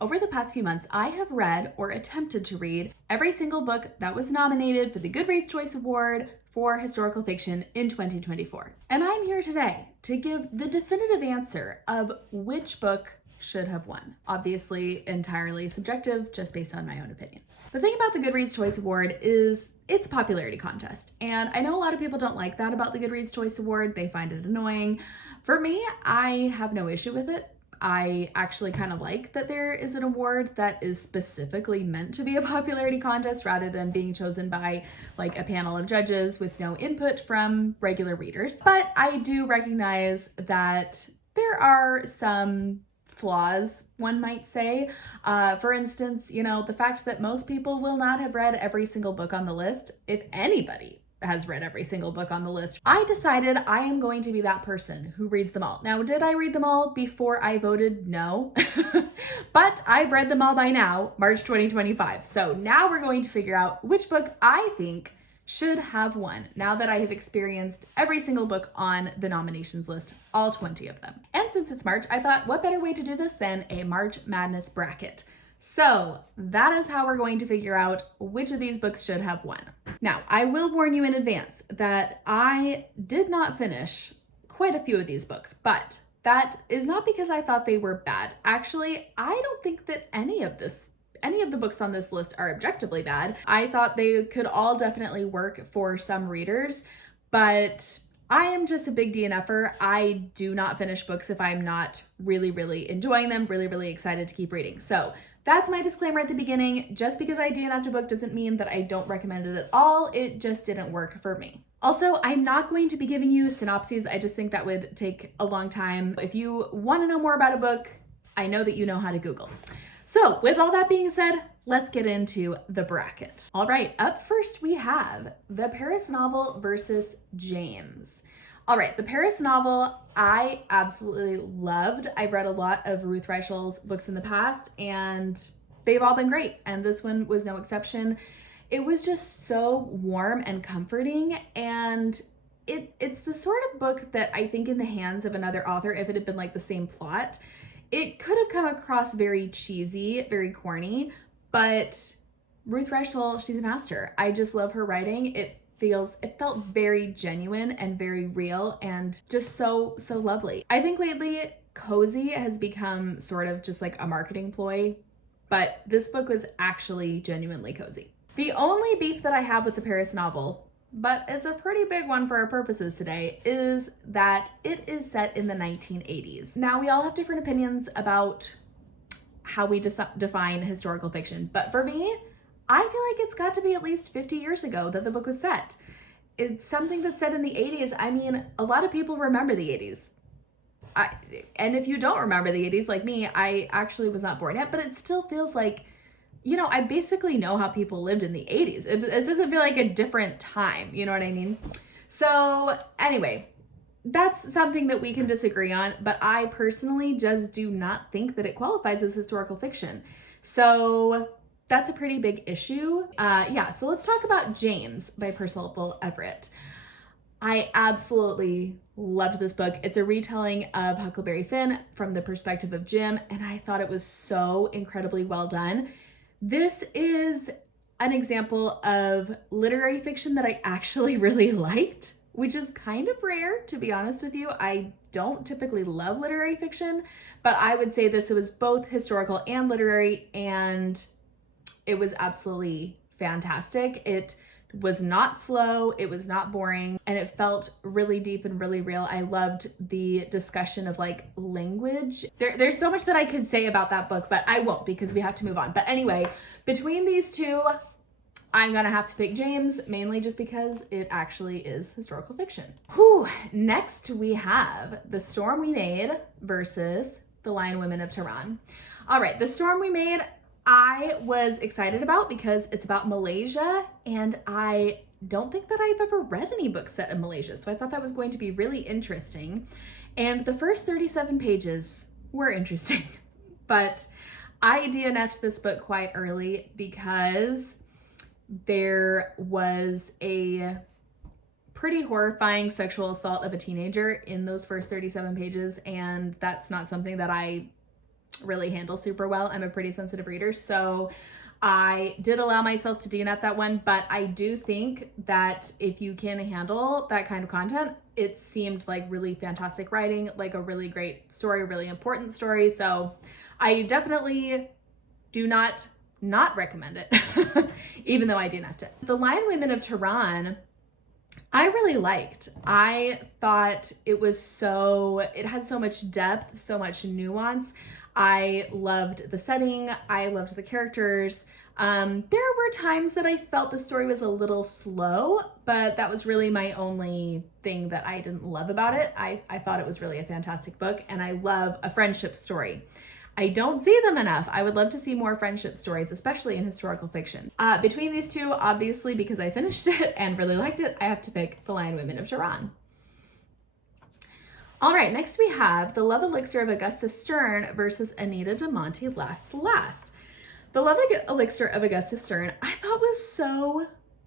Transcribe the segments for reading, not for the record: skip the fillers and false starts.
Over the past few months, I have read or attempted to read every single book that was nominated for the Goodreads Choice Award for historical fiction in 2024. And I'm here today to give the definitive answer of which book should have won. Obviously, entirely subjective, just based on my own opinion. The thing about the Goodreads Choice Award is it's a popularity contest. And I know a lot of people don't like that about the Goodreads Choice Award. They find it annoying. For me, I have no issue with it. I actually kind of like that there is an award that is specifically meant to be a popularity contest rather than being chosen by like a panel of judges with no input from regular readers. But I do recognize that there are some flaws, one might say. For instance, the fact that most people will not have read every single book on the list, if anybody has read every single book on the list. I decided I am going to be that person who reads them all. Now, did I read them all before I voted? No. But I've read them all by now, March 2025. So now we're going to figure out which book I think should have won, now that I have experienced every single book on the nominations list, all 20 of them. And since it's March, I thought, what better way to do this than a March Madness bracket? So that is how we're going to figure out which of these books should have won. Now, I will warn you in advance that I did not finish quite a few of these books, but that is not because I thought they were bad. Actually, I don't think that any of the books on this list are objectively bad. I thought they could all definitely work for some readers, but I am just a big DNFer. I do not finish books if I'm not really, really enjoying them, really, really excited to keep reading. So that's my disclaimer at the beginning. Just because I DNF'd a book doesn't mean that I don't recommend it at all. It just didn't work for me. Also, I'm not going to be giving you synopses. I just think that would take a long time. If you want to know more about a book, I know that you know how to Google. So with all that being said, let's get into the bracket. All right, up first we have The Paris Novel versus James. All right, The Paris Novel, I absolutely loved. I've read a lot of Ruth Reichel's books in the past, and they've all been great, and this one was no exception. It was just so warm and comforting, and it's the sort of book that I think in the hands of another author, if it had been like the same plot, it could have come across very cheesy, very corny, but Ruth Reichel, she's a master. I just love her writing. It felt very genuine and very real and just so lovely. I think lately cozy has become sort of just like a marketing ploy, but this book was actually genuinely cozy. The only beef that I have with The Paris Novel, but it's a pretty big one for our purposes today, is that it is set in the 1980s. Now, we all have different opinions about how we define historical fiction, but for me, I feel like it's got to be at least 50 years ago that the book was set. It's something that's set in the 80s. I mean, a lot of people remember the 80s. And if you don't remember the 80s, like me, I actually was not born yet, but it still feels like, I basically know how people lived in the 80s. It doesn't feel like a different time, you know what I mean? So anyway, that's something that we can disagree on, but I personally just do not think that it qualifies as historical fiction. So that's a pretty big issue. So let's talk about James by Percival Everett. I absolutely loved this book. It's a retelling of Huckleberry Finn from the perspective of Jim, and I thought it was so incredibly well done. This is an example of literary fiction that I actually really liked, which is kind of rare, to be honest with you. I don't typically love literary fiction, but I would say this was both historical and literary, and it was absolutely fantastic. It was not slow, it was not boring, and it felt really deep and really real. I loved the discussion of like language. There's so much that I could say about that book, but I won't because we have to move on. But anyway, between these two, I'm gonna have to pick James, mainly just because it actually is historical fiction. Next we have The Storm We Made versus The Lion Women of Tehran. All right, The Storm We Made, I was excited about because it's about Malaysia, and I don't think that I've ever read any books set in Malaysia, so I thought that was going to be really interesting. And the first 37 pages were interesting, but I DNF'd this book quite early because there was a pretty horrifying sexual assault of a teenager in those first 37 pages, and that's not something that I really handle super well. I'm a pretty sensitive reader, so I did allow myself to DNF that one, but I do think that if you can handle that kind of content, it seemed like really fantastic writing, like a really great story, really important story. So I definitely do not recommend it, even though I DNF'd it. The Lion Women of Tehran, I really liked. I thought it had so much depth, so much nuance. I loved the setting. I loved the characters. There were times that I felt the story was a little slow, but that was really my only thing that I didn't love about it. I thought it was really a fantastic book, and I love a friendship story. I don't see them enough. I would love to see more friendship stories, especially in historical fiction. Between these two, obviously, because I finished it and really liked it, I have to pick The Lion Women of Tehran. All right, next we have The Love Elixir of Augusta Stern versus Anita de Monte Last. The Love Elixir of Augusta Stern I thought was so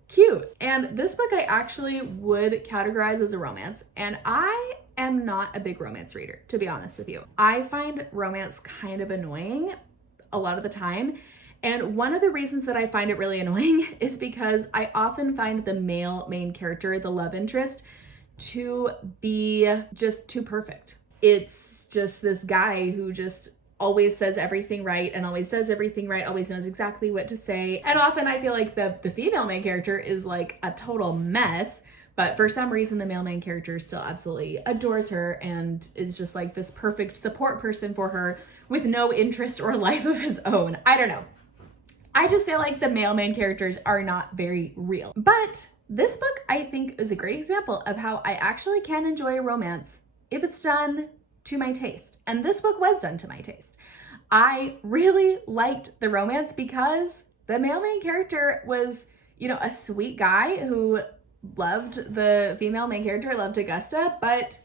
cute. And this book I actually would categorize as a romance. And I am not a big romance reader, to be honest with you. I find romance kind of annoying a lot of the time. And one of the reasons that I find it really annoying is because I often find the male main character, the love interest, to be just too perfect. It's just this guy who just always says everything right and always does everything right, always knows exactly what to say. And often I feel like the female main character is like a total mess, but for some reason the male main character still absolutely adores her and is just like this perfect support person for her with no interest or life of his own. I don't know. I just feel like the male main characters are not very real. But this book, I think, is a great example of how I actually can enjoy a romance if it's done to my taste. And this book was done to my taste. I really liked the romance because the male main character was, a sweet guy who loved the female main character, loved Augusta, but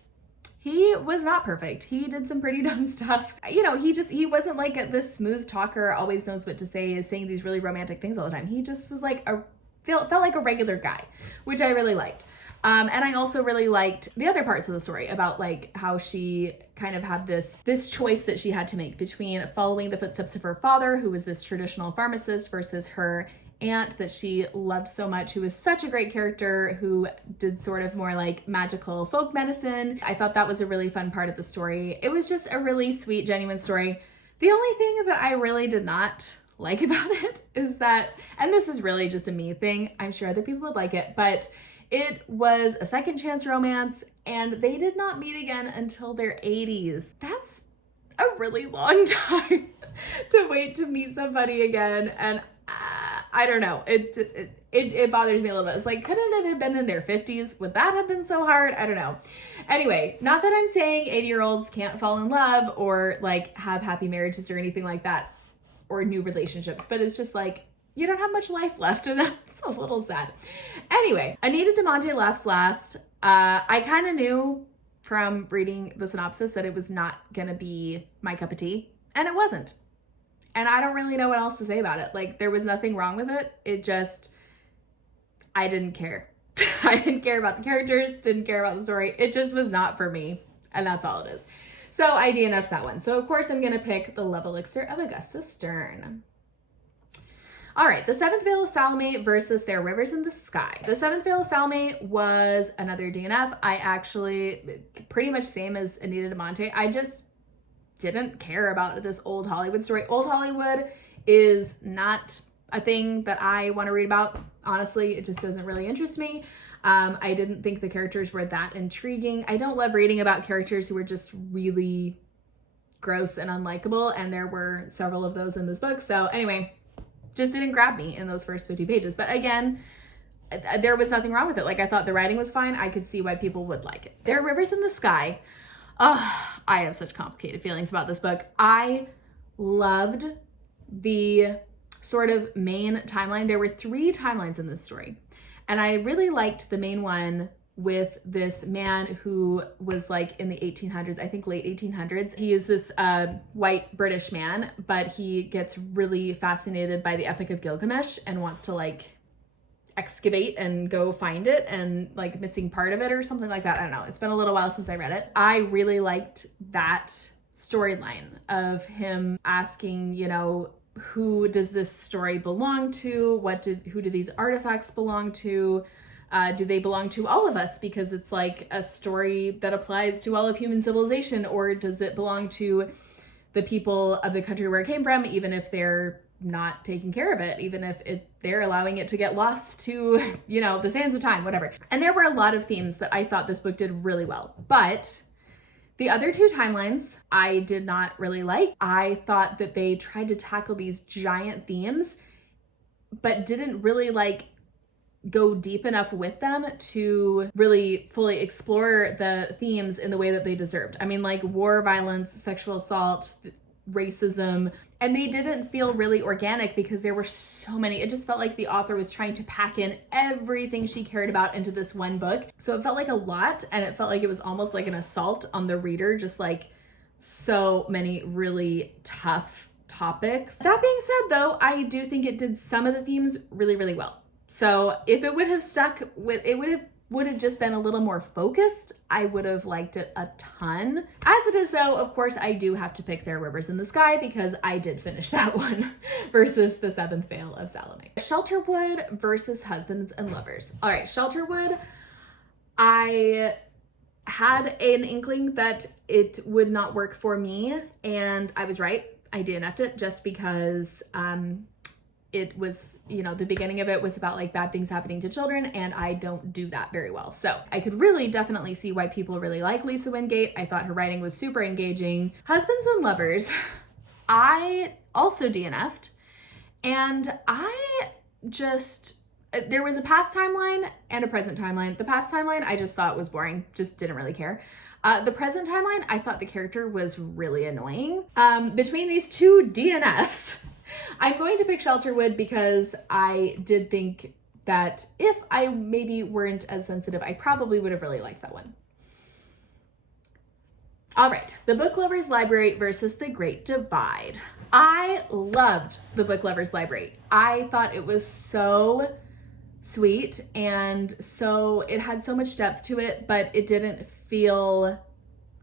he was not perfect. He did some pretty dumb stuff. He wasn't like this smooth talker, always knows what to say, is saying these really romantic things all the time. He just was like felt like a regular guy, which I really liked. And I also really liked the other parts of the story about like how she kind of had this choice that she had to make between following the footsteps of her father, who was this traditional pharmacist, versus her aunt that she loved so much, who was such a great character, who did sort of more like magical folk medicine. I thought that was a really fun part of the story. It was just a really sweet, genuine story. The only thing that I really did not like about it is that, and this is really just a me thing, I'm sure other people would like it, but it was a second chance romance and they did not meet again until their 80s. That's a really long time to wait to meet somebody again. And I don't know, it bothers me a little bit. It's like, couldn't it have been in their 50s? Would that have been so hard? I don't know. Anyway, not that I'm saying 80-year-olds can't fall in love or like have happy marriages or anything like that, or new relationships, but it's just like, you don't have much life left, and that's a little sad. Anyway, Anita de Monte Last. I kind of knew from reading the synopsis that it was not gonna be my cup of tea, and it wasn't. And I don't really know what else to say about it. Like, there was nothing wrong with it. It just, I didn't care. I didn't care about the characters, didn't care about the story. It just was not for me, and that's all it is. So I DNF'd that one. So of course I'm gonna pick The Love Elixir of Augusta Stern. All right, The Seventh Veil of Salome versus There Are Rivers in the Sky. The Seventh Veil of Salome was another DNF. I actually, pretty much same as Anita de Monte, I just didn't care about this old Hollywood story. Old Hollywood is not a thing that I want to read about. Honestly, it just doesn't really interest me. I didn't think the characters were that intriguing. I don't love reading about characters who are just really gross and unlikable, and there were several of those in this book. So anyway, just didn't grab me in those first 50 pages. But again, there was nothing wrong with it. Like, I thought the writing was fine. I could see why people would like it. There Are Rivers in the Sky. Oh, I have such complicated feelings about this book. I loved the sort of main timeline. There were 3 timelines in this story. And I really liked the main one with this man who was like in the 1800s, I think late 1800s. He is this white British man, but he gets really fascinated by the Epic of Gilgamesh and wants to like excavate and go find it, and like missing part of it or something like that. I don't know. It's been a little while since I read it. I really liked that storyline of him asking, you know, who does this story belong to? Who do these artifacts belong to? Do they belong to all of us because it's like a story that applies to all of human civilization, or does it belong to the people of the country where it came from, even if they're not taking care of it, even if they're allowing it to get lost to, you know, the sands of time, whatever. And there were a lot of themes that I thought this book did really well, but the other two timelines I did not really like. I thought that they tried to tackle these giant themes, but didn't really like go deep enough with them to really fully explore the themes in the way that they deserved. I mean, like war, violence, sexual assault, racism, and they didn't feel really organic because there were so many. It just felt like the author was trying to pack in everything she cared about into this one book. So it felt like a lot, and it felt like it was almost like an assault on the reader, just like so many really tough topics. That being said though, I do think it did some of the themes really, really well. So if it would have stuck with, it would have just been a little more focused, I would have liked it a ton. As it is though, of course, I do have to pick There Are Rivers in the Sky because I did finish that one versus The Seventh Veil of Salome. Shelterwood versus Husbands and Lovers. All right, Shelterwood, I had an inkling that it would not work for me, and I was right. I DNF'd it just because it was, you know, the beginning of it was about like bad things happening to children, and I don't do that very well. So I could really definitely see why people really like Lisa Wingate. I thought her writing was super engaging. Husbands and Lovers, I also DNF'd, and there was a past timeline and a present timeline. The past timeline I just thought was boring, just didn't really care. The present timeline, I thought the character was really annoying. Between these two DNFs, I'm going to pick Shelterwood because I did think that if I maybe weren't as sensitive, I probably would have really liked that one. All right, The Book Lovers Library versus The Great Divide. I loved The Book Lovers Library. I thought it was so sweet, and so it had so much depth to it, but it didn't feel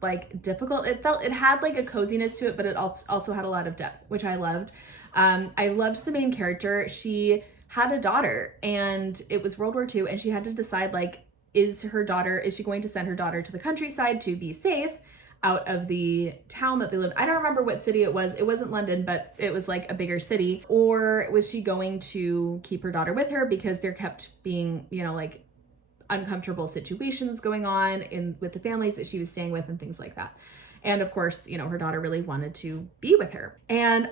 like difficult. It had like a coziness to it, but it also had a lot of depth, which I loved. I loved the main character. She had a daughter, and it was World War II, and she had to decide, like, is she going to send her daughter to the countryside to be safe out of the town that they lived? I don't remember what city it was. It wasn't London, but it was like a bigger city. Or was she going to keep her daughter with her because there kept being, you know, like uncomfortable situations going on with the families that she was staying with and things like that. And of course, you know, her daughter really wanted to be with her. And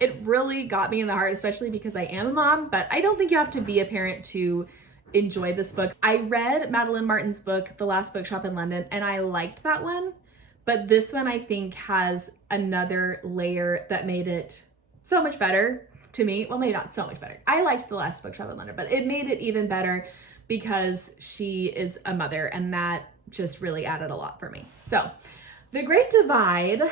it really got me in the heart, especially because I am a mom, but I don't think you have to be a parent to enjoy this book. I read Madeline Martin's book, The Last Bookshop in London, and I liked that one. But this one I think has another layer that made it so much better to me. Well, maybe not so much better. I liked The Last Bookshop in London, but it made it even better because she is a mother, and that just really added a lot for me. So The Great Divide,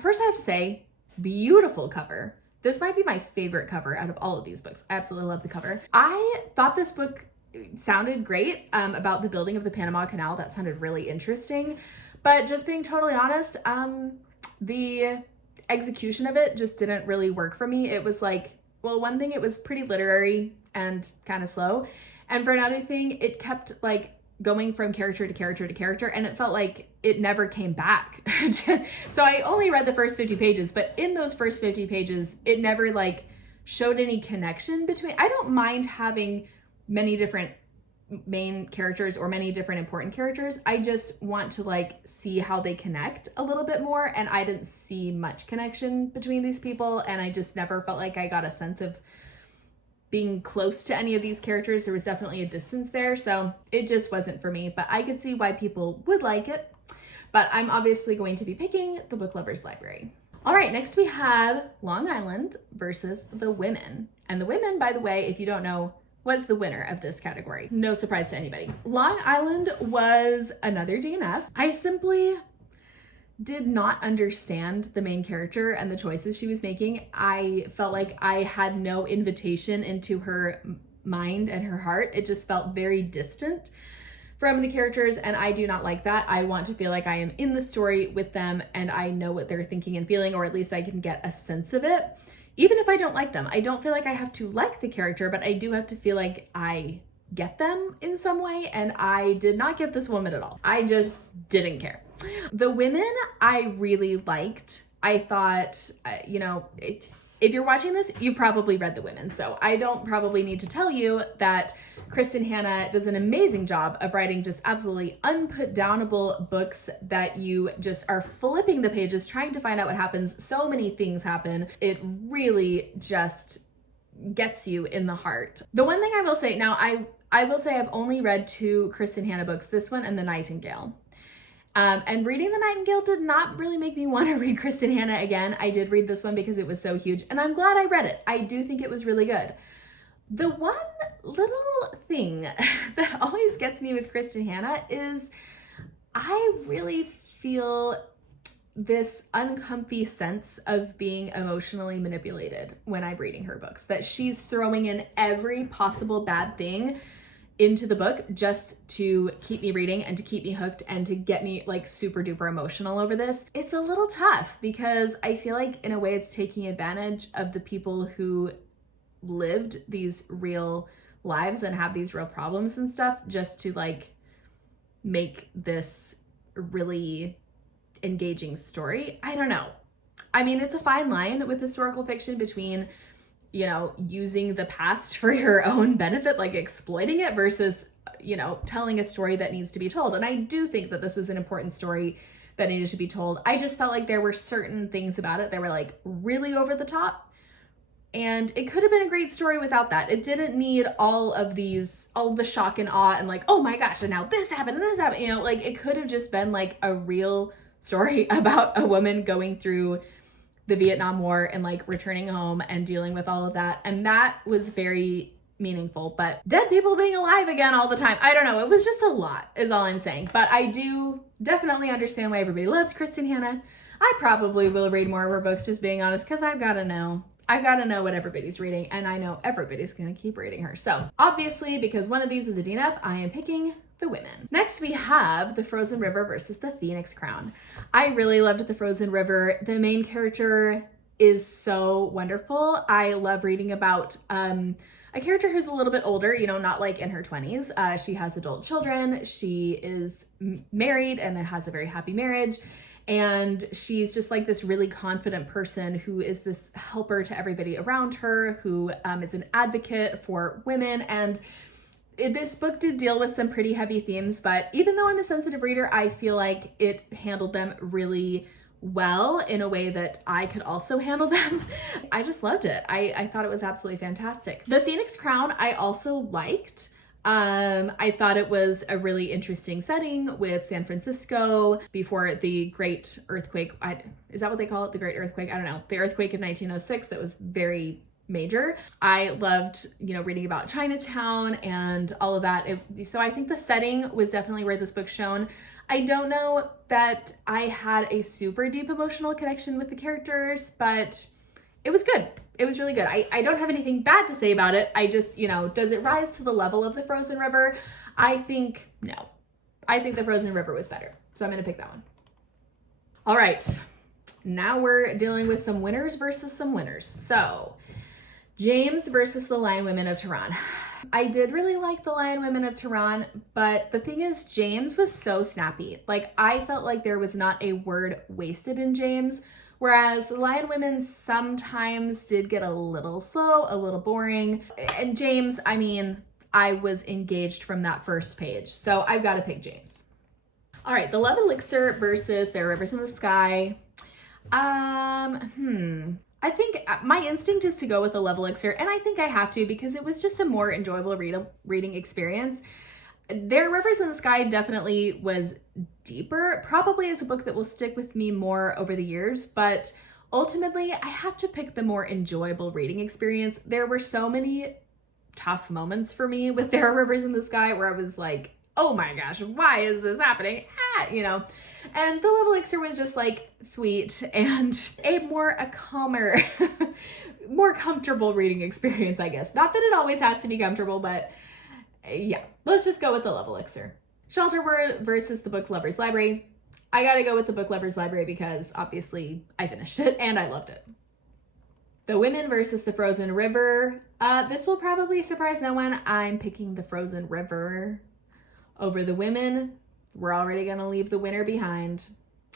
first I have to say, beautiful cover. This might be my favorite cover out of all of these books. I absolutely love the cover. I thought this book sounded great about the building of the Panama Canal. That sounded really interesting. But just being totally honest, the execution of it just didn't really work for me. It was like, well, one thing, it was pretty literary and kind of slow. And for another thing, it kept like going from character to character to character, and it felt like it never came back. So I only read the first 50 pages, but in those first 50 pages, it never like showed any connection between. I don't mind having many different main characters or many different important characters. I just want to like see how they connect a little bit more, and I didn't see much connection between these people, and I just never felt like I got a sense of being close to any of these characters. There was definitely a distance there, so it just wasn't for me, but I could see why people would like it. But I'm obviously going to be picking The Book Lovers Library. All right, next we have Long Island versus The Women. And The Women, by the way, if you don't know, was the winner of this category. No surprise to anybody. Long Island was another DNF. I simply did not understand the main character and the choices she was making. I felt like I had no invitation into her mind and her heart. It just felt very distant from the characters, and I do not like that. I want to feel like I am in the story with them and I know what they're thinking and feeling, or at least I can get a sense of it. Even if I don't like them, I don't feel like I have to like the character, but I do have to feel like I get them in some way, and I did not get this woman at all. I just didn't care. The women I really liked. I thought, if you're watching this, you probably read The Women, so I don't probably need to tell you that Kristen Hanna does an amazing job of writing just absolutely unputdownable books that you just are flipping the pages trying to find out what happens. So many things happen. It really just gets you in the heart. The one thing I will say, now I will say I've only read 2 Kristen Hanna books, this one and The Nightingale. And reading The Nightingale did not really make me want to read Kristen Hanna again. I did read this one because it was so huge, and I'm glad I read it. I do think it was really good. The one little thing that always gets me with Kristen Hanna is I really feel this uncomfy sense of being emotionally manipulated when I'm reading her books, that she's throwing in every possible bad thing into the book just to keep me reading and to keep me hooked and to get me like super duper emotional over this. It's a little tough because I feel like in a way it's taking advantage of the people who lived these real lives and have these real problems and stuff just to like make this really engaging story. I don't know. I mean, it's a fine line with historical fiction between, using the past for your own benefit, like exploiting it, versus, telling a story that needs to be told. And I do think that this was an important story that needed to be told. I just felt like there were certain things about it that were like really over the top. And it could have been a great story without that. It didn't need all of the shock and awe and like, oh my gosh, and now this happened and this happened. Like it could have just been like a real story about a woman going through the Vietnam War and like returning home and dealing with all of that. And that was very meaningful, but dead people being alive again all the time, I don't know. It was just a lot is all I'm saying. But I do definitely understand why everybody loves Kristen Hanna. I probably will read more of her books, just being honest, because I've got to know what everybody's reading, and I know everybody's going to keep reading her. So obviously, because one of these was a DNF, I am picking The Women. Next, we have The Frozen River versus The Phoenix Crown. I really loved The Frozen River. The main character is so wonderful. I love reading about a character who's a little bit older, not like in her 20s. She has adult children. She is married and has a very happy marriage. And she's just like this really confident person who is this helper to everybody around her, who is an advocate for women. And this book did deal with some pretty heavy themes, but even though I'm a sensitive reader, I feel like it handled them really well in a way that I could also handle them. I just loved it. I thought it was absolutely fantastic. The Phoenix Crown I also liked. I thought it was a really interesting setting with San Francisco before the great earthquake. Is that what they call it? The great earthquake? I don't know. The earthquake of 1906 that was very major. I loved, reading about Chinatown and all of that. So I think the setting was definitely where this book shone. I don't know that I had a super deep emotional connection with the characters, but it was good. It was really good. I don't have anything bad to say about it. I just, does it rise to the level of The Frozen River? I think no. I think The Frozen River was better. So I'm going to pick that one. All right. Now we're dealing with some winners versus some winners. So James versus the Lion Women of Tehran. I did really like the Lion Women of Tehran, but the thing is, James was so snappy. Like, I felt like there was not a word wasted in James. Whereas the Lion Women sometimes did get a little slow, a little boring. And James, I was engaged from that first page. So I've got to pick James. All right, The Love Elixir versus There Are Rivers in the Sky. I think my instinct is to go with The Love Elixir, and I think I have to because it was just a more enjoyable reading experience. There Are Rivers in the Sky definitely was deeper, probably is a book that will stick with me more over the years, but ultimately I have to pick the more enjoyable reading experience. There were so many tough moments for me with There Are Rivers in the Sky where I was like, oh my gosh, why is this happening? And The Love Elixir was just like sweet and a calmer, more comfortable reading experience, I guess. Not that it always has to be comfortable, but yeah, let's just go with The Love Elixir. Shelter versus the Book Lovers Library. I gotta go with the Book Lovers Library because obviously I finished it and I loved it. The Women versus the Frozen River. This will probably surprise no one. I'm picking the Frozen River over the Women. We're already gonna leave the winner behind.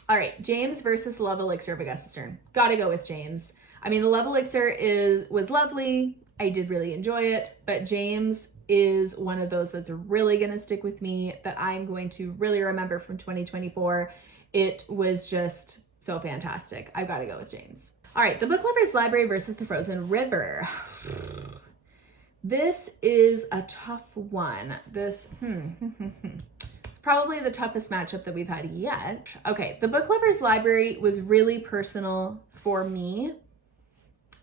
All right, James versus the Love Elixir of Augusta Stern. Gotta go with James. I mean, the Love Elixir was lovely. I did really enjoy it, but James is one of those that's really gonna stick with me, that I'm going to really remember from 2024. It was just so fantastic. I've got to go with James. All right, the Book Lovers Library versus the Frozen River. This is a tough one. This, probably the toughest matchup that we've had yet. Okay, the Book Lovers Library was really personal for me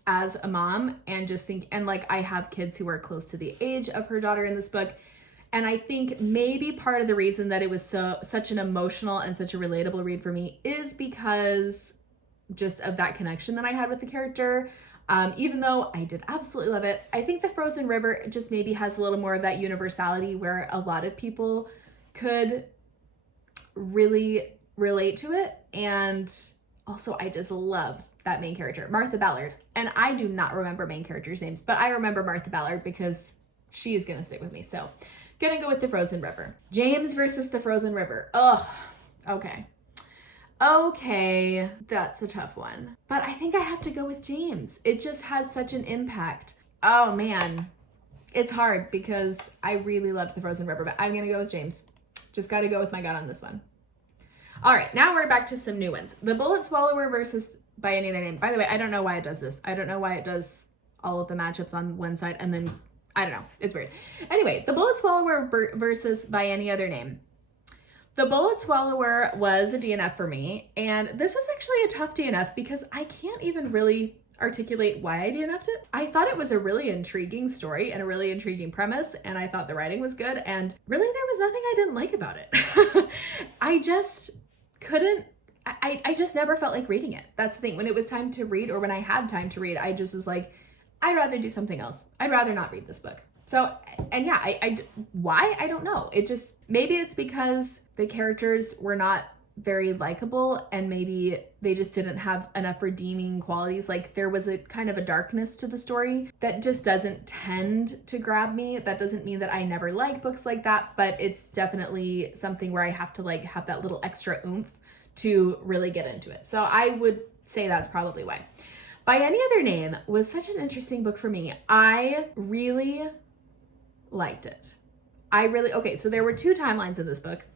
as a mom, and like I have kids who are close to the age of her daughter in this book. And I think maybe part of the reason that it was such an emotional and such a relatable read for me is because just of that connection that I had with the character. Even though I did absolutely love it, I think the Frozen River just maybe has a little more of that universality where a lot of people could really relate to it. And also I just love that main character, Martha Ballard. And I do not remember main characters' names, but I remember Martha Ballard because she is gonna stick with me. So gonna go with the Frozen River. James versus the Frozen River. Ugh, okay. Okay, that's a tough one. But I think I have to go with James. It just has such an impact. Oh man, it's hard because I really loved the Frozen River, but I'm gonna go with James. Just gotta go with my gut on this one. All right, now we're back to some new ones. The Bullet Swallower versus By Any Other Name. By the way, I don't know why it does this. I don't know why it does all of the matchups on one side and then I don't know. It's weird. Anyway, The Bullet Swallower versus By Any Other Name. The Bullet Swallower was a DNF for me, and this was actually a tough DNF because I can't even really articulate why I DNF'd it. I thought it was a really intriguing story and a really intriguing premise, and I thought the writing was good, and really there was nothing I didn't like about it. I just couldn't, I just never felt like reading it. That's the thing. When it was time to read, or when I had time to read, I just was like, I'd rather do something else. I'd rather not read this book. So, and yeah, why? I don't know. It just, maybe it's because the characters were not very likable and maybe they just didn't have enough redeeming qualities. Like there was a kind of a darkness to the story that just doesn't tend to grab me. That doesn't mean that I never like books like that, but it's definitely something where I have to like have that little extra oomph to really get into it. So I would say that's probably why. By Any Other Name was such an interesting book for me. I really liked it. Okay, so there were two timelines in this book.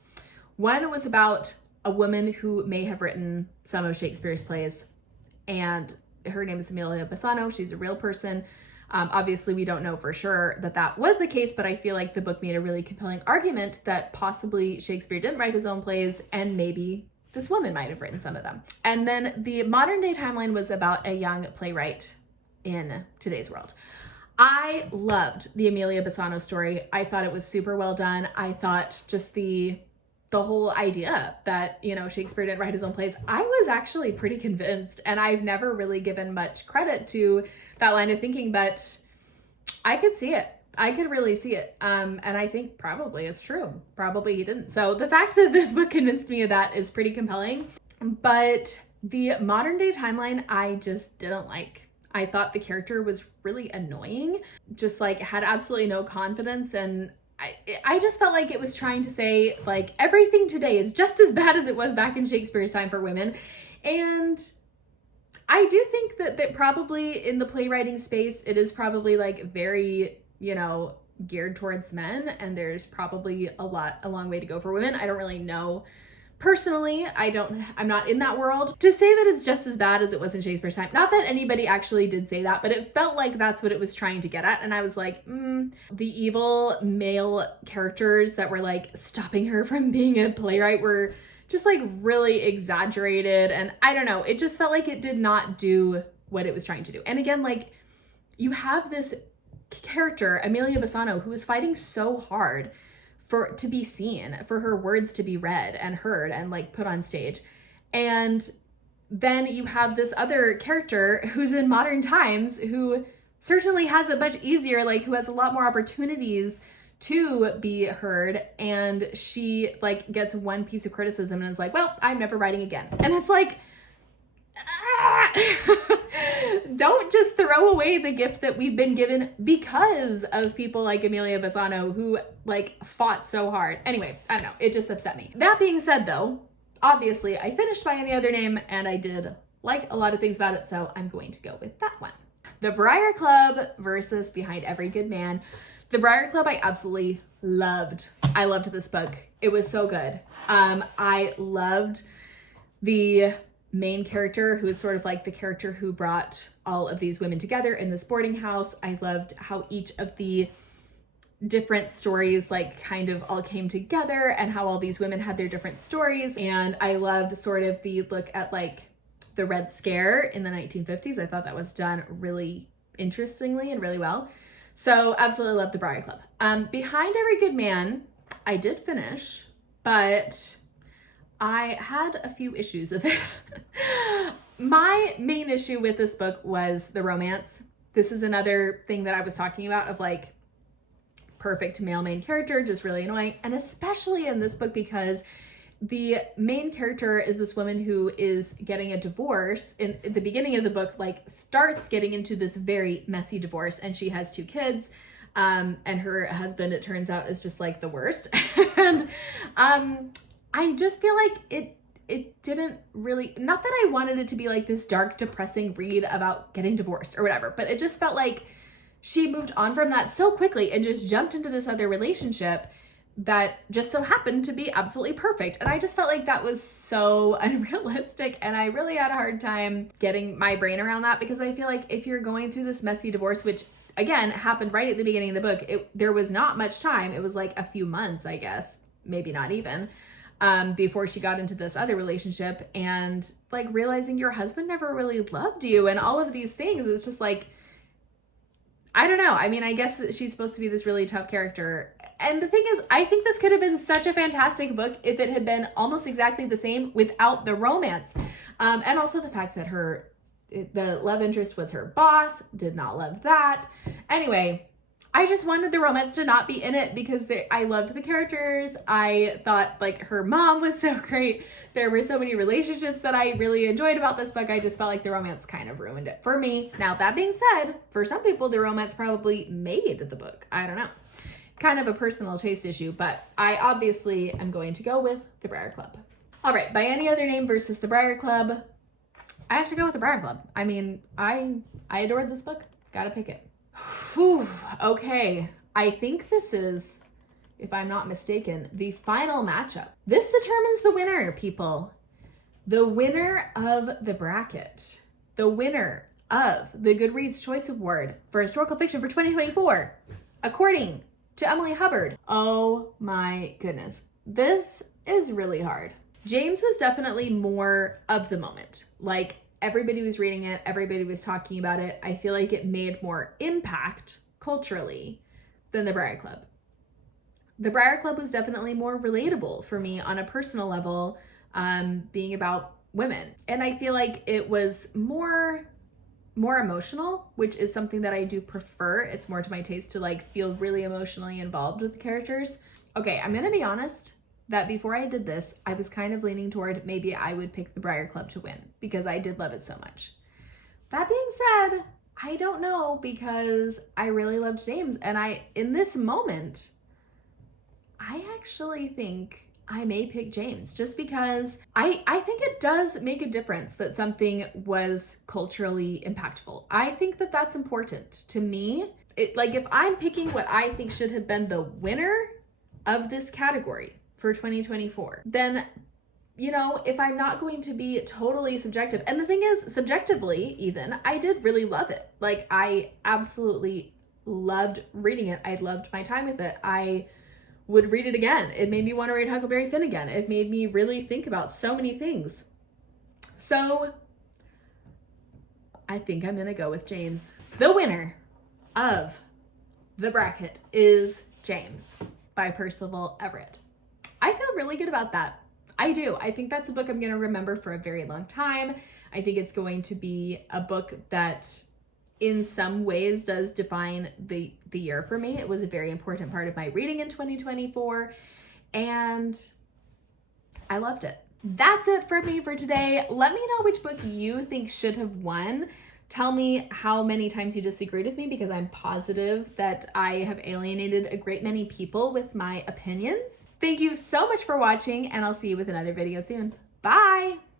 One was about a woman who may have written some of Shakespeare's plays, and her name is Amelia Bassano. She's a real person. Obviously, we don't know for sure that was the case, but I feel like the book made a really compelling argument that possibly Shakespeare didn't write his own plays, and maybe this woman might have written some of them. And then the modern day timeline was about a young playwright in today's world. I loved the Amelia Bassano story. I thought it was super well done. I thought just the whole idea that, you know, Shakespeare didn't write his own plays, I was actually pretty convinced, and I've never really given much credit to that line of thinking, but I could see it. I could really see it. And I think probably it's true. Probably he didn't. So the fact that this book convinced me of that is pretty compelling. But the modern day timeline, I just didn't like. I thought the character was really annoying, just like had absolutely no confidence. And I just felt like it was trying to say like everything today is just as bad as it was back in Shakespeare's time for women. And I do think that probably in the playwriting space, it is probably like very, you know, geared towards men, and there's probably a long way to go for women. I don't really know personally. I'm not in that world to say that it's just as bad as it was in Shakespeare's time. Not that anybody actually did say that, but it felt like that's what it was trying to get at. And I was like, the evil male characters that were like stopping her from being a playwright were just like really exaggerated. And I don't know, it just felt like it did not do what it was trying to do. And again, like you have this character, Amelia Bassano, who is fighting so hard to be seen, for her words to be read and heard and like put on stage. And then you have this other character who's in modern times who certainly has it much easier, like who has a lot more opportunities to be heard, and she like gets one piece of criticism and is like, well, I'm never writing again. And it's like, don't just throw away the gift that we've been given because of people like Amelia Bassano who like fought so hard. Anyway, I don't know, it just upset me. That being said though, obviously I finished By Any Other Name and I did like a lot of things about it, so I'm going to go with that one. The Briar Club versus Behind Every Good Man. The Briar Club I absolutely loved. I loved this book. It was so good. I loved the main character, who is sort of like the character who brought all of these women together in this boarding house. I loved how each of the different stories like kind of all came together and how all these women had their different stories. And I loved sort of the look at like the Red Scare in the 1950s. I thought that was done really interestingly and really well. So absolutely love the Briar Club. Behind Every Good Man, I did finish, but I had a few issues with it. My main issue with this book was the romance. This is another thing that I was talking about of like perfect male main character, just really annoying. And especially in this book because the main character is this woman who is getting a divorce. In the beginning of the book, like starts getting into this very messy divorce, and she has 2 kids. And her husband, it turns out, is just like the worst. And I just feel like it didn't really, not that I wanted it to be like this dark, depressing read about getting divorced or whatever, but it just felt like she moved on from that so quickly and just jumped into this other relationship that just so happened to be absolutely perfect. And I just felt like that was so unrealistic, and I really had a hard time getting my brain around that, because I feel like if you're going through this messy divorce, which again happened right at the beginning of the book, there was not much time. It was like a few months, I guess, maybe not even, before she got into this other relationship, and like realizing your husband never really loved you and all of these things. It's just like, I don't know. I mean, I guess she's supposed to be this really tough character. And the thing is, I think this could have been such a fantastic book if it had been almost exactly the same without the romance. And also the fact that the love interest was her boss, did not love that. Anyway, I just wanted the romance to not be in it because I loved the characters. I thought like her mom was so great. There were so many relationships that I really enjoyed about this book. I just felt like the romance kind of ruined it for me. Now, that being said, for some people, the romance probably made the book. I don't know. Kind of a personal taste issue, but I obviously am going to go with The Briar Club. All right, By Any Other Name versus The Briar Club. I have to go with The Briar Club. I mean, I adored this book. Gotta pick it. Whew, okay, I think this is, if I'm not mistaken, the final matchup. This determines the winner, people. The winner of the bracket. The winner of the Goodreads Choice Award for Historical Fiction for 2024, according to Emily Hubbard. Oh my goodness. This is really hard. James was definitely more of the moment. Like, everybody was reading it, everybody was talking about it. I feel like it made more impact culturally than The Briar Club. The Briar Club was definitely more relatable for me on a personal level, being about women. And I feel like it was more emotional, which is something that I do prefer. It's more to my taste to like feel really emotionally involved with the characters. Okay, I'm gonna be honest that before I did this, I was kind of leaning toward maybe I would pick The Briar Club to win because I did love it so much. That being said, I don't know, because I really loved James, and in this moment, I actually think I may pick James, just because I think it does make a difference that something was culturally impactful. I think that that's important to me. Like, if I'm picking what I think should have been the winner of this category for 2024, then, you know, if I'm not going to be totally subjective, and the thing is, subjectively even, I did really love it. Like, I absolutely loved reading it. I loved my time with it. I would read it again. It made me want to read Huckleberry Finn again. It made me really think about so many things. So I think I'm gonna go with James. The winner of the bracket is James by Percival Everett. I feel really good about that. I do. I think that's a book I'm going to remember for a very long time. I think it's going to be a book that in some ways does define the year for me. It was a very important part of my reading in 2024, and I loved it. That's it for me for today. Let me know which book you think should have won. Tell me how many times you disagreed with me, because I'm positive that I have alienated a great many people with my opinions. Thank you so much for watching, and I'll see you with another video soon. Bye!